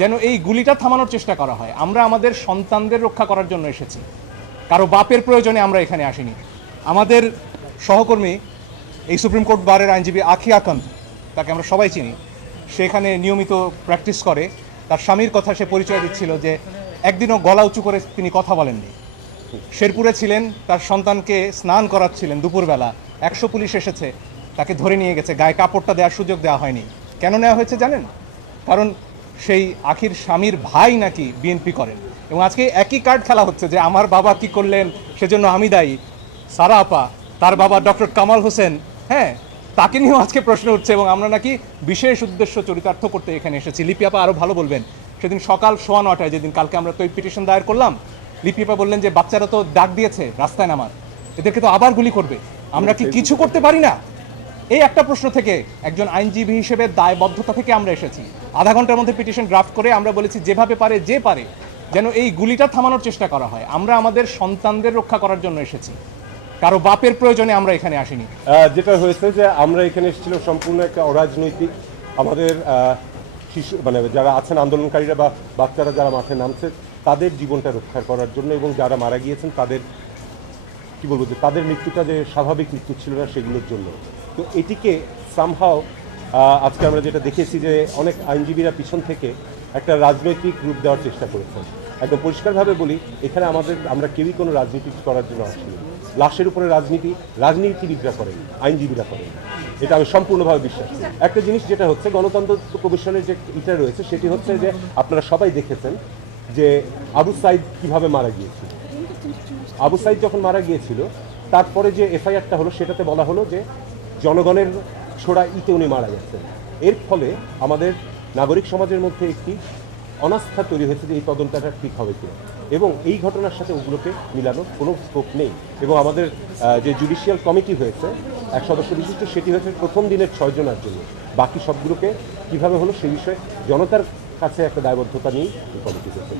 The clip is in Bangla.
যেন এই গুলিটা থামানোর চেষ্টা করা হয়। আমরা আমাদের সন্তানদের রক্ষা করার জন্য এসেছি, কারো বাপের প্রয়োজনে আমরা এখানে আসিনি। আমাদের সহকর্মী এই সুপ্রিম কোর্ট বারের আইনজীবী আখি আকান্ত, তাকে আমরা সবাই চিনি, সেখানে নিয়মিত প্র্যাকটিস করে। তার স্বামীর কথা সে পরিচয় দিচ্ছিল যে একদিনও গলা উঁচু করে তিনি কথা বলেননি। শেরপুরে ছিলেন, তার সন্তানকে স্নান করাচ্ছিলেন দুপুরবেলা, 100 পুলিশ এসেছে, তাকে ধরে নিয়ে গেছে, গায়ে কাপড়টা দেওয়ার সুযোগ দেওয়া হয়নি। কেন নেওয়া হয়েছে জানেন? কারণ সেই আখির স্বামীর ভাই নাকি বিএনপি করেন, এবং আজকে একই কার্ড খেলা হচ্ছে যে আমার বাবা কি করলেন সেজন্য আমি দায়ী। সারা আপা, তার বাবা ডক্টর কামাল হোসেন, হ্যাঁ, তাকে নিয়েও আজকে প্রশ্ন উঠছে, এবং আমরা নাকি বিশেষ উদ্দেশ্য চরিতার্থ করতে এখানে এসেছি। লিপি আপা আরও ভালো বলবেন। সেদিন সকাল 9:15 যেদিন কালকে আমরা তো পিটিশন দায়ের করলাম, লিপি আপা বললেন যে বাচ্চারা তো ডাক দিয়েছে রাস্তায় নামার, এদেরকে তো আবার গুলি করবে, আমরা কি কিছু করতে পারি না? এই একটা প্রশ্ন থেকে একজন আইনজীবী হিসেবে দায়বদ্ধতা থেকে আমরা এসেছি। আধা ঘন্টার মধ্যে পিটিশন ড্রাফট করে আমরা বলেছি যেভাবে পারে যে পারে যেন এই গুলিটা থামানোর চেষ্টা করা হয়। আমরা আমাদের সন্তানদের রক্ষা করার জন্য এসেছি, কারো বাপের প্রয়োজনে আমরা এখানে আসিনি। যেটা হয়েছে যে আমরা এখানে এসেছিল সম্পূর্ণ একটা অরাজনৈতিক, আমাদের শিশু মানে যারা আছেন আন্দোলনকারীরা বা বাচ্চারা যারা মাঠে নামছে তাদের জীবনটা রক্ষা করার জন্য, এবং যারা মারা গিয়েছেন তাদের কি বলবো যে তাদের মৃত্যুটা যে স্বাভাবিক মৃত্যু ছিল না সেগুলোর জন্য। তো এটিকে সামহাও আজকে আমরা যেটা দেখেছি যে অনেক আইনজীবীরা পিছন থেকে একটা রাজনৈতিক রূপ দেওয়ার চেষ্টা করেছেন। একদম পরিষ্কারভাবে বলি, এখানে আমরা কেউই কোনো রাজনীতি করার জন্য আসিনি। লাশের উপরে রাজনীতিবিদরা করেন, আইনজীবীরা করেন, এটা আমি সম্পূর্ণভাবে বিশ্বাস করি। একটা জিনিস যেটা হচ্ছে গণতন্ত্র কমিশনের যে এটা রয়েছে সেটি হচ্ছে যে আপনারা সবাই দেখেছেন যে আবু সাইদ কিভাবে মারা গিয়েছিল। আবু সাইদ যখন মারা গিয়েছিল তারপরে যে এফআইআরটা হলো সেটাতে বলা হলো যে জনগণের ছোড়া ইতে উনি মারা গেছেন। এর ফলে আমাদের নাগরিক সমাজের মধ্যে একটি অনাস্থা তৈরি হয়েছে যে এই তদন্তটা ঠিক হবে কিনা, এবং এই ঘটনার সাথে ওগুলোকে মিলানোর কোনো স্কোপ নেই। এবং আমাদের যে জুডিশিয়াল কমিটি হয়েছে 1 সদস্য বিশিষ্ট, সেটি হয়েছে প্রথম দিনের 6 জনের জন্য। বাকি সবগুলোকে কীভাবে হলো সেই বিষয়ে জনতার কাছে একটা দায়বদ্ধতা নিয়েই এই কমিটি হয়েছে।